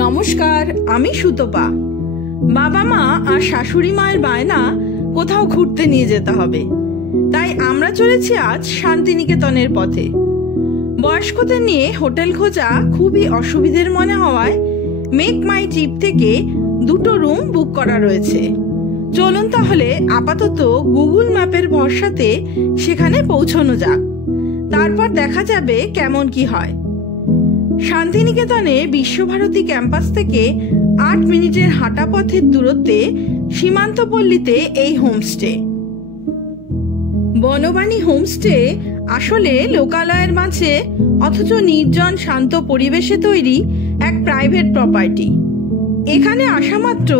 নমস্কার, আমি সুতপা। বাবা মা আর শাশুড়ি মায়ের বায়না কোথাও ঘুরতে নিয়ে যেতে হবে, তাই আমরা চলেছি আজ শান্তিনিকেতনের পথে। বয়স্কদের নিয়ে হোটেল খোঁজা খুবই অসুবিধের মনে হওয়ায় মেক মাই ট্রিপ থেকে 2টো রুম বুক করা রয়েছে। চলুন তাহলে আপাতত গুগল ম্যাপের ভরসাতে সেখানে পৌঁছানো যাক, তারপর দেখা যাবে কেমন কি হয়। শান্তিনিকেতনে বিশ্বভারতী ক্যাম্পাস থেকে 8 মিনিটের হাঁটা পথের দূরত্বে সীমান্তপল্লীতে এই হোমস্টে। বনবাণী হোমস্টে আসলে লোকালয়ের মাঝে অথচ নির্জন শান্ত পরিবেশে তৈরি এক প্রাইভেট প্রপার্টি। এখানে আসা মাত্র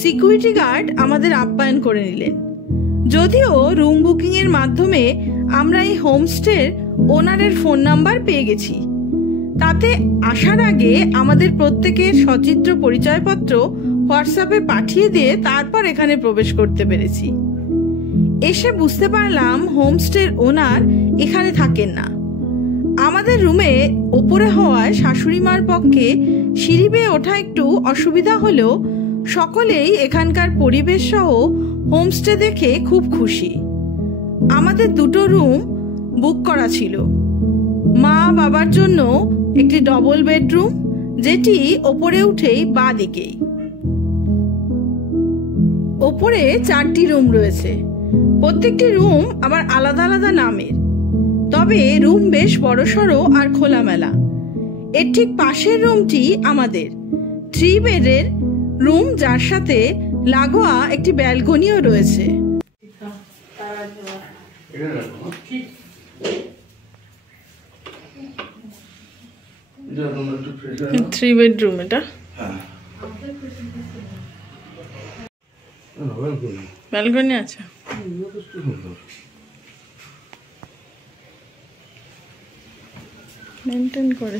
সিকিউরিটি গার্ড আমাদের আপ্যায়ন করে নিলেন। যদিও রুম বুকিং এর মাধ্যমে আমরা এই হোমস্টের ওনারের ফোন নাম্বার পেয়ে গেছি, তাতে আসার আগে আমাদের প্রত্যেকের সচিত্র পরিচয়পত্র হোয়াটসঅ্যাপে পাঠিয়ে দিয়ে তারপর এখানে প্রবেশ করতে পেরেছি। এসে বুঝতে পারলাম হোমস্টের ওনার এখানে থাকেন না। আমাদের রুমে ওপরে হওয়ায় শাশুড়ি মার পক্ষে সিঁড়ি বেয়ে ওঠা একটু অসুবিধা হলেও সকলেই এখানকার পরিবেশ সহ হোমস্টে দেখে খুব খুশি। আমাদের 2টো রুম বুক করা ছিল। মা বাবার জন্য একটি ডবল বেডরুম, যেটি ওপরে উঠেই বাঁ দিকেই। ওপরে 4টি রুম রয়েছে, প্রত্যেকটি রুম আবার আলাদা আলাদা নামের, তবে রুম বেশ বড়সড় আর খোলামেলা। এর ঠিক পাশের রুমটি আমাদের 3 বেডের রুম, যার সাথে লাগোয়া একটি ব্যালকনিও রয়েছে। 3 বেডরুম এটা। ব্যালকনি আছে। মেনটেন করে।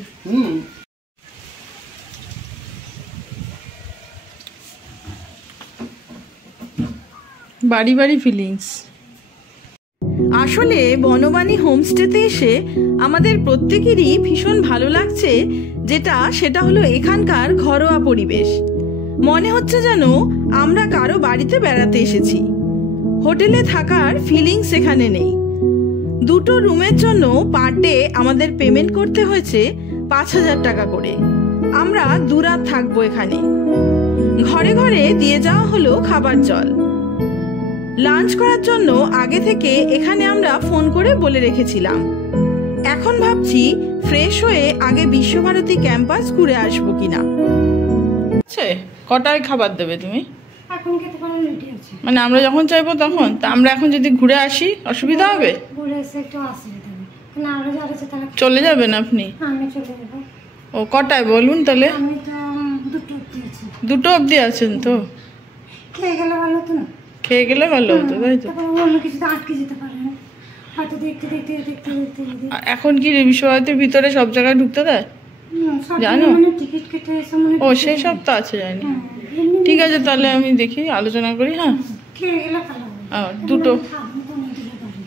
বাড়ি বাড়ি ফিলিংস। আসলে বনবাণী হোমস্টেতে এসে আমাদের প্রত্যেকেরই ভীষণ ভালো লাগছে, সেটা হলো এখানকার ঘরোয়া পরিবেশ। মনে হচ্ছে যেন আমরা কারো বাড়িতে বেড়াতে এসেছি। হোটেলে থাকার ফিলিংস এখানে নেই। 2টো রুমের জন্য পার ডে আমাদের পেমেন্ট করতে হয়েছে 5000 টাকা করে। আমরা 2 রাত থাকবো এখানে। ঘরে ঘরে দিয়ে যাওয়া হলো খাবার জল। লাঞ্চ করার জন্য আগে থেকে এখানে আমরা ফোন করে বলে রেখেছিলাম। এখন ভাবছি ফ্রেশ হয়ে আগে বিশ্বভারতী ক্যাম্পাস ঘুরে আসবো কিনা। কটায় খাবার দেবে তুমি? এখন খেতে পারো, রেডি আছে। মানে আমরা যখন চাইবো তখন? তা আমরা এখন যদি ঘুরে আসি অসুবিধা হবে? ঘুরে এসে একটু অসুবিধা হবে, কারণ আমরা যারা আছে তারা চলে যাবেন আপনি? আমি চলে যাব। ও কটায় বলুন তাহলে? আমি তো 2টো অবধি আছি। 2টো অবধি আছেন তো? খেয়ে গেলে ভালো হতো না? খেয়ে গেলে ভালো হতো, তাই তো? অন্য কিছু তো আটকে যেতে পারে না, হয়তো দেখতে দেখতে দেখতে দেখতে। এখন কি বিশ্বভারতীর ভিতরে সব জায়গায় ঢুকতে দেয় জানো? টিকিট কেটে ও সেই সব তো আছে, জানি। ঠিক আছে, তাহলে আমি দেখি, আলোচনা করি। হ্যাঁ, খেয়ে গেলে ভালো হবে। 2টো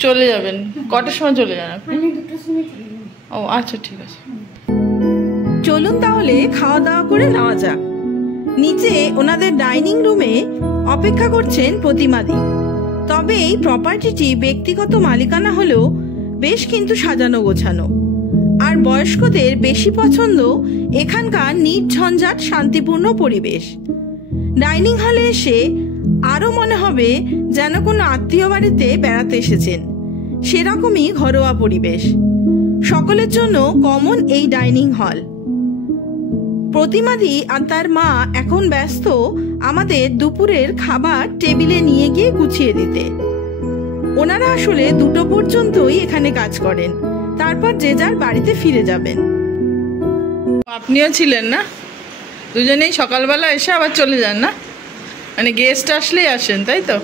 চলে যাবেন? কটার সময় চলে যান আপনি? আমি 2টোর সময় চলে যাব। ও আচ্ছা, ঠিক আছে। চলুন তাহলে খাওয়া দাওয়া করে নেওয়া যাক। নিচে ওনাদের ডাইনিং রুমে অপেক্ষা করছেন প্রতিমাদি। তবে এই প্রপার্টিটি ব্যক্তিগত মালিকানা হলেও বেশ কিন্তু সাজানো গোছানো। আর বয়স্কদের বেশি পছন্দ এখানকার নির্ঝঞ্ঝাট শান্তিপূর্ণ পরিবেশ। ডাইনিং হলে এসে আরও মনে হবে যেন কোনো আত্মীয় বাড়িতে বেড়াতে এসেছেন, সেরকমই ঘরোয়া পরিবেশ। সকলের জন্য কমন এই ডাইনিং হল। প্রতিমাদি আর তার মা এখন ব্যস্ত আমাদের দুপুরের খাবার টেবিলে নিয়ে গিয়ে গুছিয়ে দিতে। ওনারা আসলে 2টো পর্যন্তই এখানে কাজ করেন, তারপর যে যার বাড়িতে ফিরে যাবেন। আপনিও ছিলেন না? দুজনেই সকালবেলা এসে আবার চলে যান না? মানে গেস্ট আসলেই আসেন, তাই তো?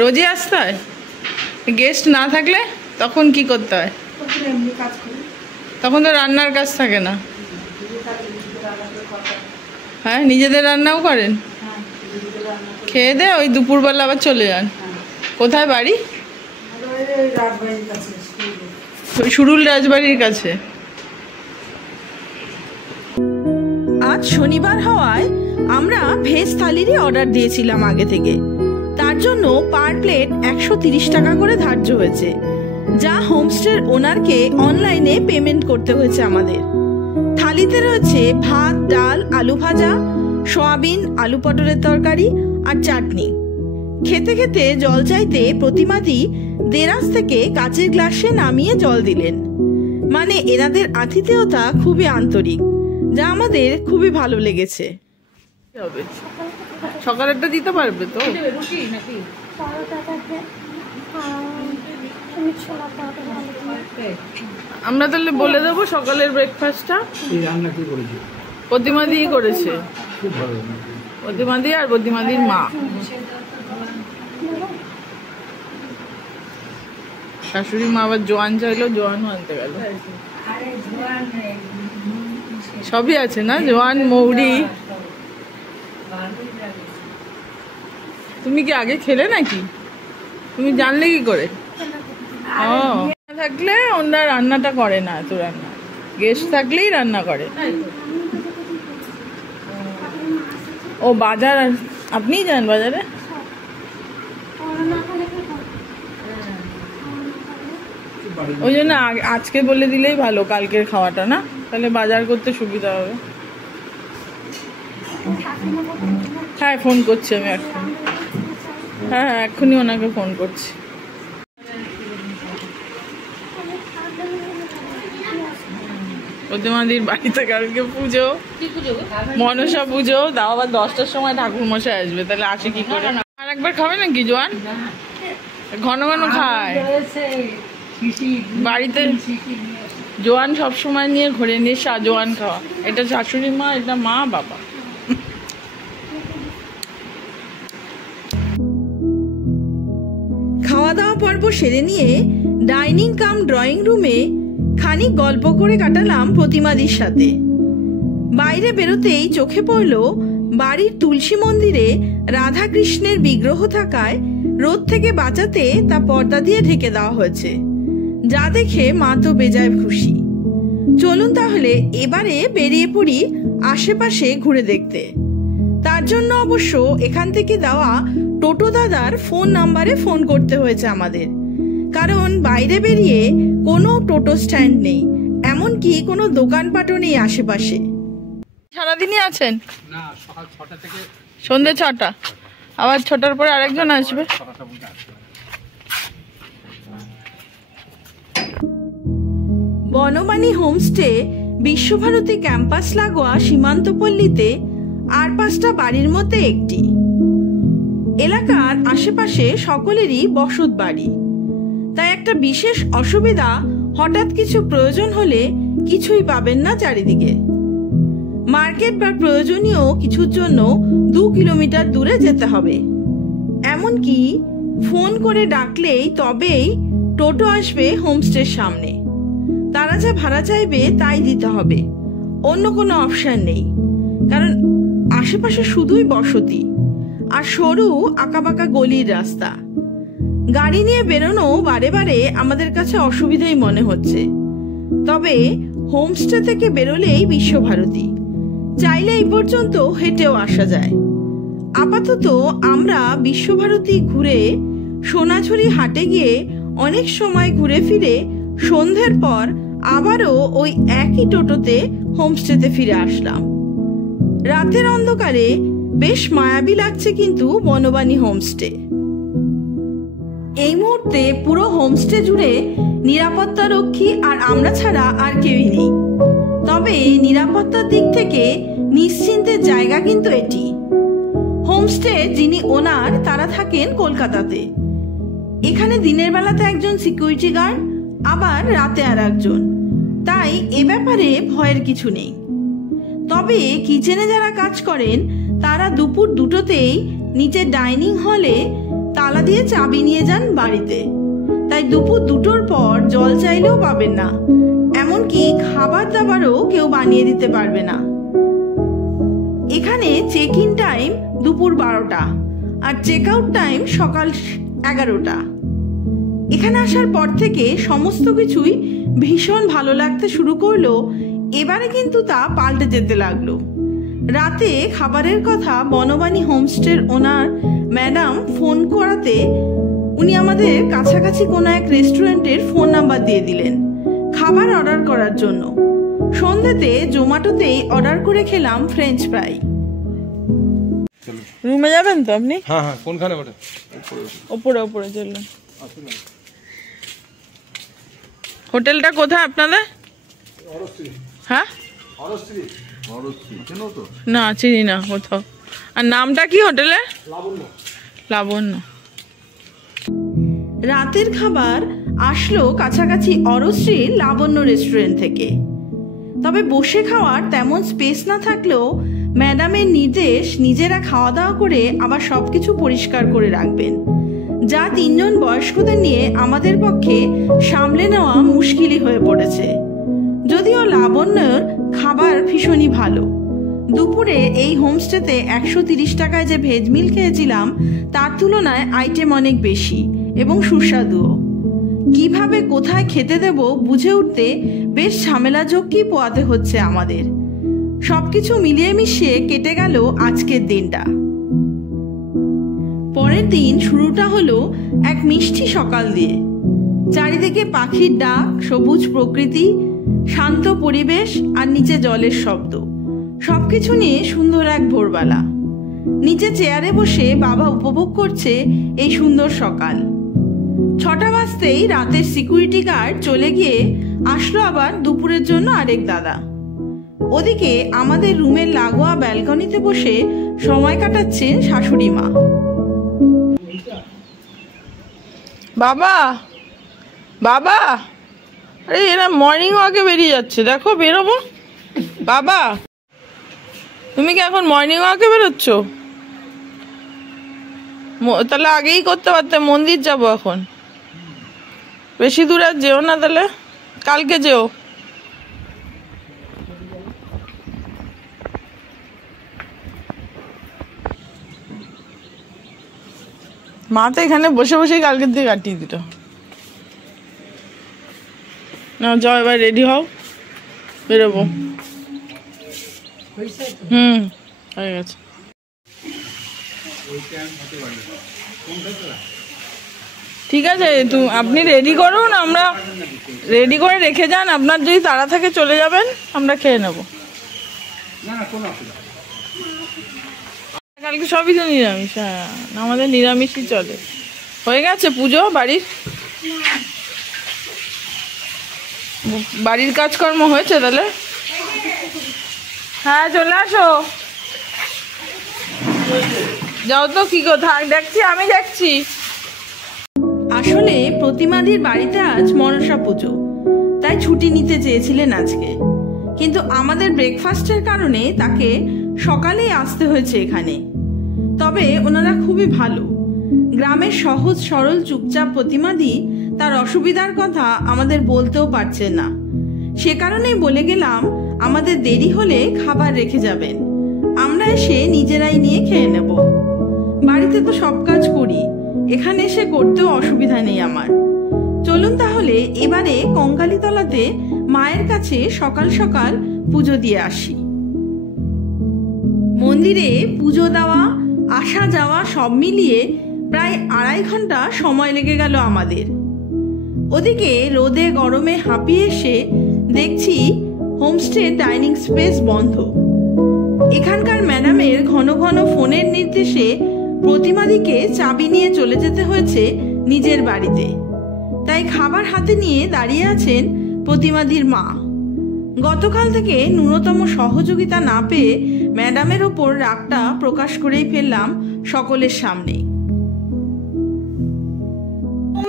রোজই আসতে হয়? গেস্ট না থাকলে তখন কি করতে হয়? তখন তো রান্নার কাজ থাকে না। হ্যাঁ, নিজেদের রান্নাও করেন? খেয়ে দে ওই দুপুরবেলা আবার চলে যান। কোথায় বাড়ি? সুরুল রাজবাড়ির কাছে। আজ শনিবার হওয়ায় আমরা ভেজ থালিরই অর্ডার দিয়েছিলাম আগে থেকে। তার জন্য পার প্লেট 130 টাকা করে ধার্য হয়েছে, যা হোমস্টের ওনারকে অনলাইনে পেমেন্ট করতে হয়েছে আমাদের। থালিতে রয়েছে ভাত, ডাল, আলু ভাজা, সয়াবিন, আলু পটলের তরকারি আর চাটনি। খেতে খেতে জল চাইতে প্রতিমাদি দেরাজ থেকে কাচের গ্লাসে নামিয়ে জল দিলেন। মানে এনাদের আতিথেয়তা খুবই আন্তরিক, যা আমাদের খুবই ভালো লেগেছে। সকালেরটা দিতে পারবে তো? আমরা তাহলে বলে দেবো সকালের ব্রেকফাস্টটা। প্রতিমা দিয়ে করেছে, প্রতিমা দিয়ে আর প্রতিমাদির মা। শাশুড়ি মা আবার জোয়ান চাইলো, জোয়ানও আনতে গেল। সবই আছে না, জোয়ান, মৌরি। তুমি কি আগে খেলে নাকি? তুমি জানলে কি করে? ও, থাকলে ওনারা রান্নাটা করে না, এত রান্না। গেস্ট থাকলেই রান্না করে। ও বাজার, আপনিই যান বাজারে? ওই জন্য আজকে বলে দিলেই ভালো, কালকের খাওয়াটা না, তাহলে বাজার করতে সুবিধা হবে। হ্যাঁ, ফোন করছি আমি এখন। হ্যাঁ হ্যাঁ, এক্ষুনি ওনাকে ফোন করছি। প্রতিমাদির বাড়িতে কালকে পুজো, মনসা পুজো। তাও আবার 10টার সময় ঠাকুর মশাই আসবে, তাহলে আসে কি করে? আর একবার খাবে নাকি জোয়ান? ঘন ঘন খায় বাড়িতে। জোয়ান সব সময় নিয়ে ঘুরে নেশা জোয়ান খাওয়া। এটা শাশুড়ি মা, এটা মা, বাবা। খাওয়া দাওয়া পর্ব সেরে নিয়ে ডাইনিং কাম ড্রয়িং রুমে খানিক গল্প করে কাটালাম প্রতিমাদির সাথে। বাইরে বেরোতেই চোখে পড়ল বাড়ির তুলসী মন্দিরে রাধা কৃষ্ণের বিগ্রহ থাকায় রোদ থেকে বাঁচাতে তা পর্দা দিয়ে ঢেকে দেওয়া হয়েছে, যা দেখে মা তো বেজায় খুশি। চলুন তাহলে এবারে বেরিয়ে পড়ি আশেপাশে ঘুরে দেখতে। তার জন্য অবশ্য এখান থেকে দেওয়া টোটো দাদার ফোন নাম্বারে ফোন করতে হয়েছে আমাদের, কারণ বাইরে বেরিয়ে কোনো টোটো স্ট্যান্ড নেই, এমনকি কোনো দোকানপাটও নেই আশেপাশে। সারাদিনই আছেন? না, সকাল 6টা থেকে সন্ধ্যে 6টা, আবার 6টার পরে আরেকজন আসবে। বনবাণী হোমস্টে বিশ্বভারতী ক্যাম্পাস লাগোয়া সীমান্তপল্লীতে আর 5টা বাড়ির মধ্যে একটি। এলাকার আশেপাশে সকলেরই বসত বাড়ি, তাই একটা বিশেষ অসুবিধা, হঠাৎ কিছু প্রয়োজন হলে কিছুই পাবেন না চারিদিকে। মার্কেট বা প্রয়োজনীয় কিছুর জন্য 2 কিলোমিটার দূরে যেতে হবে। এমনকি ফোন করে ডাকলেই তবেই টোটো আসবে হোমস্টের সামনে। তারা যা ভাড়া চাইবে তাই দিতে হবে, অন্য কোনো অপশন নেই, কারণ আশেপাশে শুধুই বসতি আর সরু আঁকাবাঁকা গলির রাস্তা। গাড়ি নিয়ে বেরোনো বারে বারে আমাদের কাছে অসুবিধাই মনে হচ্ছে। তবে হোমস্টে থেকে বেরোলেই বিশ্বভারতী, চাইলে এই পর্যন্ত হেঁটেও আসা যায়। আপাতত আমরা বিশ্বভারতী ঘুরে সোনাঝুরি হাটে গিয়ে অনেক সময় ঘুরে ফিরে সন্ধ্যের পর আবারও ওই একই টোটোতে হোমস্টেতে ফিরে আসলাম। রাতের অন্ধকারে বেশ মায়াবী লাগছে কিন্তু বনবাণী হোমস্টে। এই মুহূর্তে পুরো হোমস্টে জুড়ে নিরাপত্তা রক্ষী আর আমরা ছাড়া আর কেউই নেই। তবে নিরাপত্তার দিক থেকে নিশ্চিন্তের জায়গা কিন্তু এটি। হোমস্টে যিনি ওনার তারা থাকেন কলকাতাতে। এখানে দিনের বেলাতে একজন সিকিউরিটি গার্ড, আবার রাতে আর একজন, তাই এ ব্যাপারে ভয়ের কিছু নেই। তবে কিচেনে যারা কাজ করেন তারা দুপুর 2টোতেই নিচে ডাইনিং হলে তালা দিয়ে চাবি নিয়ে যান বাড়িতে, তাই দুপুর 2টোর পর জল চাইলেও পাবেন না, এমনকি খাবার দাবারও কেউ বানিয়ে দিতে পারবে না। এখানে চেক ইন টাইম দুপুর 12টা আর চেক আউট টাইম সকাল 11টা। এখানে আসার পর থেকে সমস্ত কিছুই ভীষণ ভালো লাগতে শুরু করলো। এবারে কিন্তু তা পাল্টে যেতে লাগলো। রাতে খাবারের কথা বনবাণী হোমস্টের ওনার ম্যাডাম ফোন করাতে উনি আমাদের কাছাকাছি কোনো এক রেস্টুরেন্টের ফোন নাম্বার দিয়ে দিলেন খাবার অর্ডার করার জন্য। সন্ধ্যেতে জোম্যাটোতেই অর্ডার করে খেলাম ফ্রেঞ্চ ফ্রাই। রুমে যাবেন তো আপনি? হ্যাঁ হ্যাঁ, কোনখানে ওটা? ওপরে ওপরে চলুন। হোটেলটা কোথায় আপনাদের? হ্যাঁ না চিনি না কোথাও। আর নামটা কি হোটেলের? লাবণ্য। রাতের খাবার আসলো কাছাকাছি অরশ্রীর লাবণ্য রেস্টুরেন্ট থেকে। তবে বসে খাওয়ার তেমন স্পেস না থাকলেও ম্যাডামের নির্দেশ নিজেরা খাওয়া দাওয়া করে আবার সবকিছু পরিষ্কার করে রাখবেন, যা 3 জন বয়স্কদের নিয়ে আমাদের পক্ষে সামলে নেওয়া মুশকিলই হয়ে পড়েছে। যদিও লাবণ্যর খাবার ভীষণই ভালো। দুপুরে এই হোমস্টেতে 130 টাকায় যে ভেজ মিল খেয়েছিলাম তার তুলনায় আইটেম অনেক বেশি এবং সুস্বাদুও। কিভাবে কোথায় খেতে দেব বুঝে উঠতে বেশ ঝামেলাযোগ্যই পোয়াতে হচ্ছে আমাদের। সবকিছু মিলিয়ে মিশিয়ে কেটে গেল আজকের দিনটা। পরের দিন শুরুটা হলো এক মিষ্টি সকাল দিয়ে। চারিদিকে পাখির ডাক, সবুজ প্রকৃতি, শান্ত পরিবেশ আর নিচে জলের শব্দ, সবকিছু নিয়ে সুন্দর এক ভোরবেলা। নিচে চেয়ারে বসে বাবা উপভোগ করছে এই সুন্দর সকাল। 6টা বাজতেই রাতের সিকিউরিটি গার্ড চলে গিয়ে আসলো আবার দুপুরের জন্য আরেক দাদা। ওদিকে আমাদের রুমের লাগোয়া ব্যালকনিতে বসে সময় কাটাচ্ছেন শাশুড়ি মা। বাবা বাবা, আরে এরা মর্নিং ওয়াকে বেরিয়ে যাচ্ছে, দেখো বেরোবো। বাবা তুমি কি এখন মর্নিং ওয়াকে বেরোচ্ছ? তাহলে আগেই করতে পারতে, মন্দির যাবো এখন। বেশি দূর আর যেও না, তাহলে কালকে যেও। মা তো এখানে বসে বসে কালকের দিয়ে কাটিয়ে দিল। না যাও, এবার রেডি হও, বেরোবো। হয়ে গেছে। ঠিক আছে, আপনি রেডি করুন, আমরা রেডি করে রেখে যান। আপনার যদি তাড়া থাকে চলে যাবেন, আমরা খেয়ে নেব। কালকে সবই তো নিরামিষ। হ্যাঁ, আমাদের নিরামিষই চলে। হয়ে গেছে পুজো বাড়ির কাজকর্ম হয়েছে তাহলে? হ্যাঁ চলে আসো। যাও তো, কি কোথায় দেখছি, আমি দেখছি। আসলে প্রতিমাদির বাড়িতে আজ মনসা পুজো, তাই ছুটি নিতে চেয়েছিলেন আজকে, কিন্তু আমাদের ব্রেকফাস্টের কারণে তাকে সকালেই আসতে হয়েছে এখানে। তবে ওনারা খুবই ভালো। গ্রামের সহজ সরল চুপচাপ প্রতিমাদি তার অসুবিধার কথা আমাদের বলতেও পারছেন না। সে কারণেই বলে গেলাম আমাদের দেরি হলে খাবার রেখে যাবেন, আমরা এসে নিজেরাই নিয়ে খেয়ে নেব। বাড়িতে তো সব কাজ করি, এখানে এসে করতেও অসুবিধা নেই আমার। চলুন তাহলে এবারে কঙ্কালীতলাতে মায়ের কাছে সকাল সকাল পুজো দিয়ে আসি। মন্দিরে পুজো দেওয়া, আসা যাওয়া সব মিলিয়ে প্রায় 2.5 ঘন্টা সময় লেগে গেল আমাদের। ওদিকে রোদে গরমে হাঁপিয়ে এসে দেখছি হোমস্টে ডাইনিং স্পেস বন্ধ। এখানকার ম্যাডামের ঘন ঘন ফোনের নির্দেশে প্রতিমাদিকে চাবি নিয়ে চলে যেতে হয়েছে নিজের বাড়িতে। তাই খাবার হাতে নিয়ে দাঁড়িয়ে আছেন প্রতিমাদির মা। গতকাল থেকে ন্যূনতম সহযোগিতা না পেয়ে ম্যাডামের ওপর রাগটা প্রকাশ করেই ফেললাম সকলের সামনে।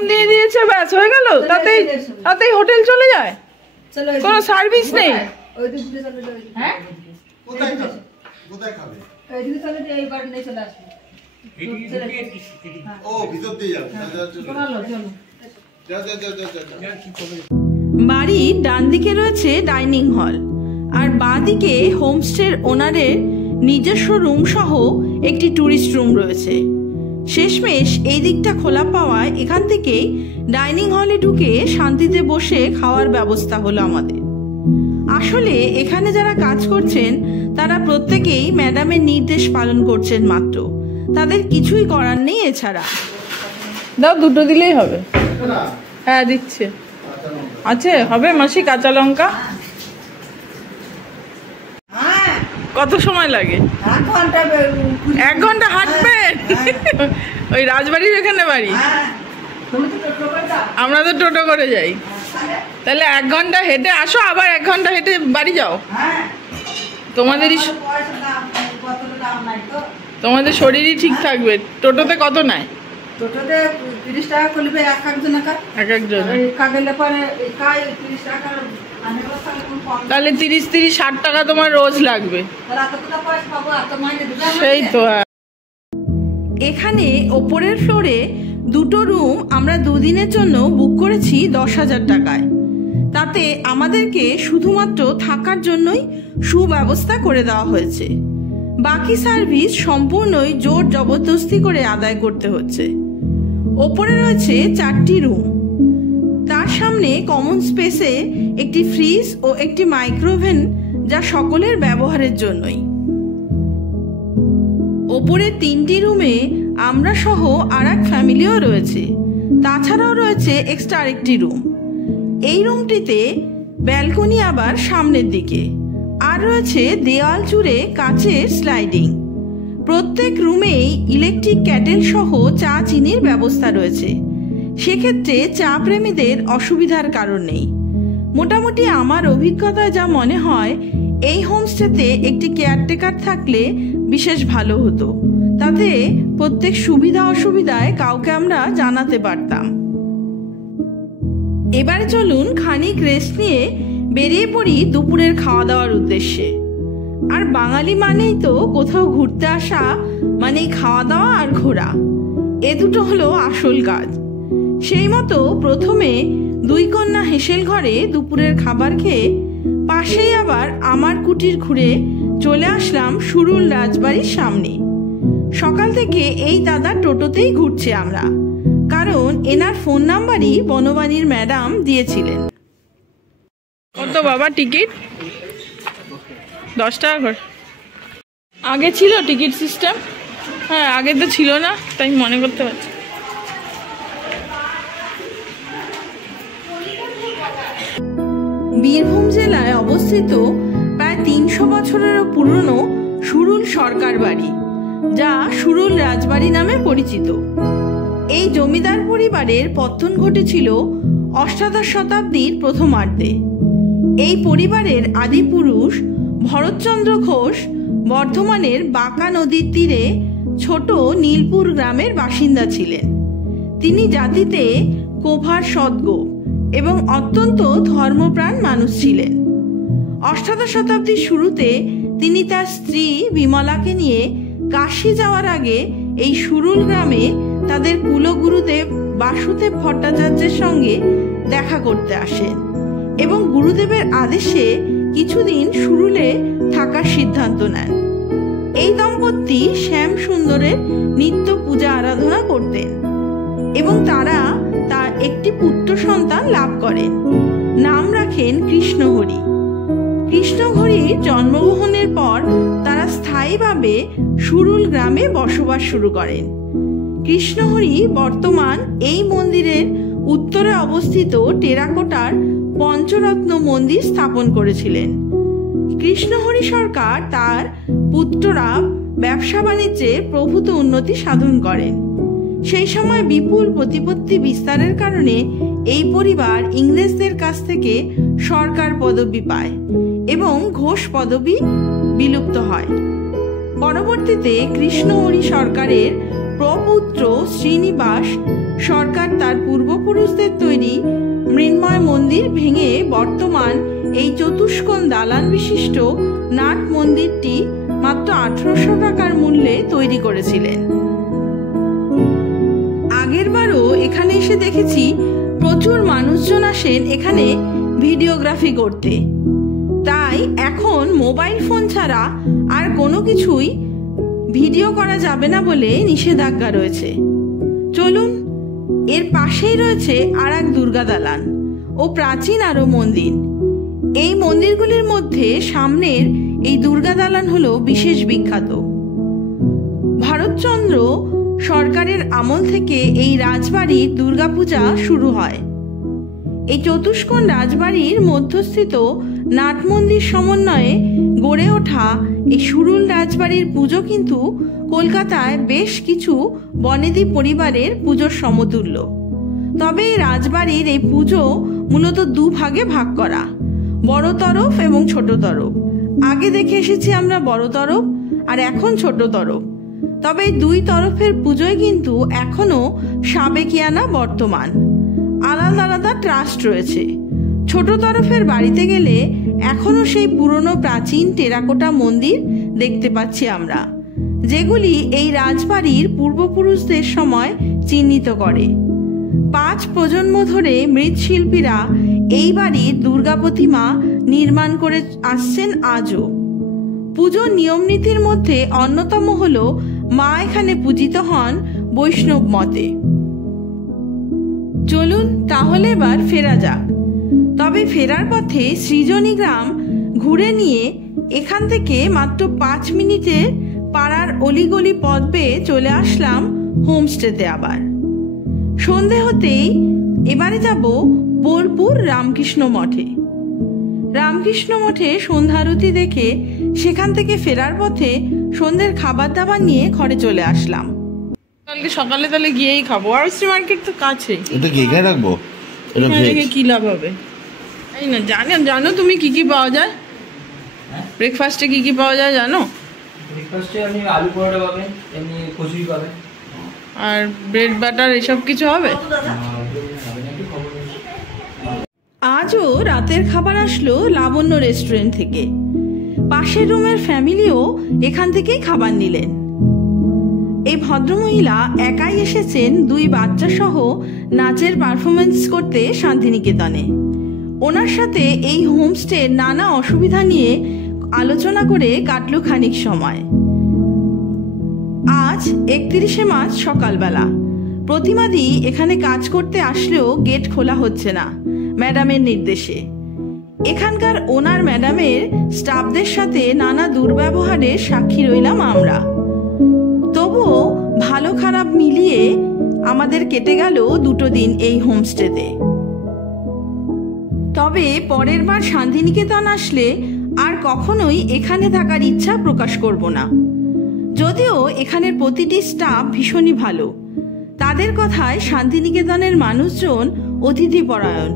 দিয়ে দিয়েছে, ব্যাস হয়ে গেল, তাতেই হোটেল চলে যায়, কোনো সার্ভিস নেই। বাড়ির ডান দিকে রয়েছে ডাইনিং হল, আর বাঁ দিকে হোমস্টের ওনারের নিজস্ব রুম সহ একটি ট্যুরিস্ট রুম রয়েছে। শেষমেশ এই দিকটা খোলা পাওয়ায় এখান থেকে ডাইনিং হলে ঢুকে শান্তিতে বসে খাওয়ার ব্যবস্থা হলো আমাদের। আসলে এখানে যারা কাজ করছেন তারা প্রত্যেকেই ম্যাডামের নির্দেশ পালন করছেন মাত্র, তাদের কিছুই করার নেই এছাড়া। দাও, দুটো দিলেই হবে। হ্যাঁ দিচ্ছে। আছে হবে মাসি কাঁচা লঙ্কা? কত সময় লাগে? 1 ঘন্টা হাঁটবেন? ওই রাজবাড়ির এখানে বাড়ি? আমরা তো টোটো করে যাই। তাহলে 1 ঘন্টা হেঁটে আসো, আবার 1 ঘন্টা হেঁটে বাড়ি যাও। তোমাদের শরীরই ঠিক থাকবে। টোটোতে কত নেয়? টোটোতে 30 টাকা করবে এক একজন। তাহলে 30 60 টাকা তোমার রোজ লাগবে। সেই তো। এখানে ওপরের ফ্লোরে 2টো রুম আমরা 2 দিনের জন্য বুক করেছি 10,000 টাকায়। তাতে আমাদেরকে শুধুমাত্র থাকার জন্যই সুব্যবস্থা করে দেওয়া হয়েছে, বাকি সার্ভিস সম্পূর্ণই জোর জবরদস্তি করে আদায় করতে হচ্ছে। ওপরে রয়েছে 4টি রুম, তার সামনে কমন স্পেসে একটি ফ্রিজ ও একটি মাইক্রোওভেন, যা সকলের ব্যবহারের জন্যই। ওপরে 3টি রুমে আমরা সহ আর এক ফ্যামিলিও রয়েছে, তাছাড়াও রয়েছে এক্সট্রা আরেকটি রুম। এই রুমটিতে ব্যালকনি আবার সামনের দিকে, আর রয়েছে দেওয়াল জুড়ে কাচের স্লাইডিং। প্রত্যেক রুমেই ইলেকট্রিক ক্যাটেল সহ চা চিনির ব্যবস্থা রয়েছে, সেক্ষেত্রে চা প্রেমীদের অসুবিধার কারণ নেই। মোটামুটি আমার অভিজ্ঞতায় যা মনে হয়, এই হোমস্টেতে একটি কেয়ারটেকার থাকলে বিশেষ ভালো হতো, তাতে প্রত্যেক সুবিধা অসুবিধায় কাউকে আমরা জানাতে পারতাম। এবারে চলুন খানিক রেস্ট নিয়ে বেরিয়ে পড়ি দুপুরের খাওয়া দাওয়ার উদ্দেশ্যে। আর বাঙালি মানেই তো কোথাও ঘুরতে আসা মানেই খাওয়া দাওয়া আর ঘোরা, এ দুটো হলো আসল কাজ। সেই মতো প্রথমে 2 কন্যা হেসেল ঘরে দুপুরের খাবার খেয়ে পাশেই আবার আমার কুটির ঘুরে চলে আসলাম সুরুল রাজবাড়ির সামনে। সকাল থেকে এই দাদা টোটোতেই ঘুরছে আমরা, কারণ এনার ফোন নাম্বারই বনবাণীর ম্যাডাম দিয়েছিলেন। কত বাবা টিকিট? 10 টাকা করে। আগে ছিল টিকিট সিস্টেম? হ্যাঁ, আগে তো ছিল না, তাই মনে করতে পারছি। বীরভূম জেলায় অবস্থিত প্রায় 300 বছরেরও পুরনো সুরুল সরকার বাড়ি, যা সুরুল রাজবাড়ি নামে পরিচিত। এই জমিদার পরিবারের পতন ঘটেছিল অষ্টাদশ শতাব্দীর প্রথমার্ধে। এই পরিবারের আদিপুরুষ ভরতচন্দ্র ঘোষ বর্ধমানের বাঁকা নদীর তীরে ছোট নীলপুর গ্রামের বাসিন্দা ছিলেন। তিনি জাতিতে কোভার সদ্গো এবং অত্যন্ত ধর্মপ্রাণ মানুষ ছিলেন। অষ্টাদশ শতাব্দীর শুরুতে তিনি তার স্ত্রী বিমলাকে নিয়ে কাশী যাওয়ার আগে এই সুরুল গ্রামে তাদের কুলগুরুদেব বাসুদেব ভট্টাচার্যের সঙ্গে দেখা করতে আসেন এবং গুরুদেবের আদেশে কিছুদিন সুরুলে থাকার সিদ্ধান্ত নেন। এই দম্পতি শ্যাম সুন্দরের নিত্য পূজা আরাধনা করতেন এবং তারা তার একটি পুত্র সন্তান লাভ করেন। নাম রাখেন কৃষ্ণহরি। কৃষ্ণহরির জন্মগ্রহণের পর তারা স্থায়ীভাবে সুরুল গ্রামে বসবাস শুরু করেন। কৃষ্ণহরি বর্তমান এই মন্দিরের উত্তরে অবস্থিত টেরাকোটার পঞ্চরত্ন মন্দির স্থাপন করেছিলেন। কৃষ্ণহরি সরকার তার পুত্ররা ব্যবসা বাণিজ্যে প্রভূত উন্নতি সাধন করেন। সেই সময় বিপুল প্রতিপত্তি বিস্তারের কারণে এই পরিবার ইংরেজদের কাছ থেকে সরকার পদবি পায় এবং ঘোষ পদবি বিলুপ্ত হয়। পরবর্তীতে কৃষ্ণহরি সরকারের প্রপুত্র শ্রীনিবাস সরকার তার পূর্বপুরুষদের তৈরি মৃন্ময় মন্দির ভেঙে বর্তমান এই চতুষ্কোণ দালান বিশিষ্ট নাট মন্দিরটি মাত্র 1800 টাকার মূল্যে তৈরি করেছিলেন। আগেরবারও এখানে এসে দেখেছি প্রচুর মানুষজন আসেন এখানে ভিডিওগ্রাফি করতে, তাই এখন মোবাইল ফোন ছাড়া আর কোনো কিছুই ভিডিও করা যাবে না বলে নিষেধাজ্ঞা রয়েছে। চলুন, এর পাশেই রয়েছে আর এক দুর্গা দালান ও প্রাচীন আরো মন্দির। এই মন্দিরগুলির মধ্যে সামনের এই দুর্গা দালান হলো বিশেষ বিখ্যাত। ভারতচন্দ্র সরকারের আমল থেকে এই রাজবাড়ির দুর্গাপূজা শুরু হয়। এই চতুষ্কোণ রাজবাড়ির মধ্যস্থিত নাট মন্দির সমন্বয়ে গড়ে ওঠা এই সুরুল রাজবাড়ির পুজো কিন্তু কলকাতায় বেশ কিছু বনেদি পরিবারের পুজোর সমতুল্য। তবে এই রাজবাড়ির এই পুজো মূলত দুভাগে ভাগ করা, বড় তরফ এবং ছোট তরফ। আগে দেখে এসেছি আমরা বড় তরফ, আর এখন ছোট তরফ। তবে এই দুই তরফের পুজোয় কিন্তু এখনো সাবেকিয়ানা বর্তমান। আলাদা আলাদা ট্রাস্ট রয়েছে। ছোট তরফের বাড়িতে গেলে এখনো সেই পুরনো প্রাচীন টেরাকোটা মন্দির দেখতে পাচ্ছি আমরা, যেগুলি এই রাজবাড়ির পূর্বপুরুষদের সময় চিহ্নিত করে। 5 প্রজন্ম ধরে মৃৎশিল্পীরা এই বাড়ির দুর্গা প্রতিমা নির্মাণ করে আসছেন আজও। পুজোর নিয়ম নীতির মধ্যে অন্যতম হল মা এখানে পূজিত হন বৈষ্ণব মতে। চলুন তাহলে এবার ফেরা যাক। তবে ফেরার পথে সৃজনী গ্রাম ঘুরে নিয়ে এখান থেকে মাত্র 5 মিনিটের পাড়ার অলিগলি পথ বেয়ে চলে আসলাম হোমস্টেতে। আবার সন্ধে হতেই এবারে যাব বোলপুর রামকৃষ্ণ মঠে। রামকৃষ্ণ মঠে সন্ধ্যারতি দেখে সেখান থেকে ফেরার পথে সন্ধ্যের খাবার দাবার নিয়ে ঘরে চলে আসলাম। কালকে সকালে তাহলে গিয়েই খাবো, আর মার্কেট তো কাছেই। এটা কি এখানে রাখবো? এটা রেখে কি লাভ হবে? এই না, জানো তুমি কি কি পাওয়া যায় ব্রেকফাস্টে? কি কি পাওয়া যায় জানো? ব্রেকফাস্টে আপনি আলু পরোটা পাবেন, এমনি কচুরি পাবেন, আর ব্রেড বাটার এসব কিছু হবে। আজও রাতের খাবার আসলো লাবণ্য রেস্টুরেন্ট থেকে। পাশের রুমের ফ্যামিলিও এখান থেকেই খাবার নিলেন। এই ভদ্রমহিলা একাই এসেছেন 2 বাচ্চা সহ নাচের পারফরমেন্স করতে শান্তিনিকেতনে। ওনার সাথে এই হোমস্টের নানা অসুবিধা নিয়ে আলোচনা করে কাটলো খানিক সময়। আজ 31শে মার্চ সকালবেলা প্রতিমাদি এখানে কাজ করতে আসলেও গেট খোলা হচ্ছে না ম্যাডামের নির্দেশে। এখানকার ওনার ম্যাডামের স্টাফদের সাথে নানা দুর্ব্যবহারের সাক্ষী রইলাম আমরা। তবুও ভালো খারাপ মিলিয়ে আমাদের কেটে গেল 2 দিন এই হোমস্টেতে। তবে পরের বার শান্তিনিকেতন আসলে আর কখনোই এখানে থাকার ইচ্ছা প্রকাশ করব না। যদিও এখানের প্রতিটি স্টাফ ভীষণই ভালো। তাদের কথায় শান্তিনিকেতনের মানুষজন অতিথিপরায়ণ।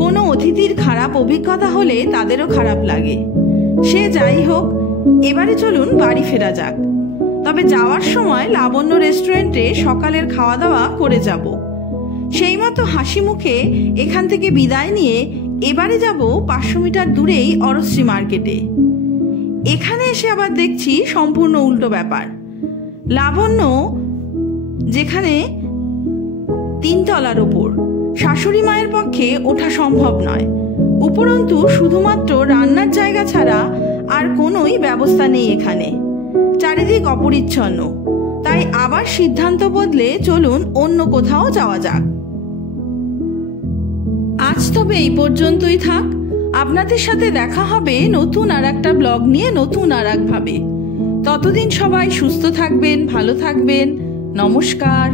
কোনো অতিথির খারাপ অভিজ্ঞতা হলে তাদেরও খারাপ লাগে। সে যাই হোক, এবারে চলুন বাড়ি ফেরা যাক। তবে যাওয়ার সময় লাবণ্য রেস্টুরেন্টে সকালের খাওয়া দাওয়া করে যাব। সেই মতো হাসি মুখে এখান থেকে বিদায় নিয়ে এবারে যাব 500 মিটার দূরেই অরশ্রী মার্কেটে। এখানে এসে আবার দেখছি সম্পূর্ণ উল্টো ব্যাপার। লাবণ্য যেখানে 3 তলার ওপর, শাশুড়ি মায়ের পক্ষে ওঠা সম্ভব নয়। উপরন্তু শুধুমাত্র রান্নার জায়গা ছাড়া আর কোনোই ব্যবস্থা নেই এখানে। চারিদিক অপরিচ্ছন্ন। তাই আবার সিদ্ধান্ত বদলে চলুন অন্য কোথাও যাওয়া যাক। আজ তবে এই পর্যন্তই থাক। আপনাদের সাথে দেখা হবে নতুন আর একটা ব্লগ নিয়ে, নতুন আর একভাবে। ততদিন সবাই সুস্থ থাকবেন, ভালো থাকবেন। নমস্কার।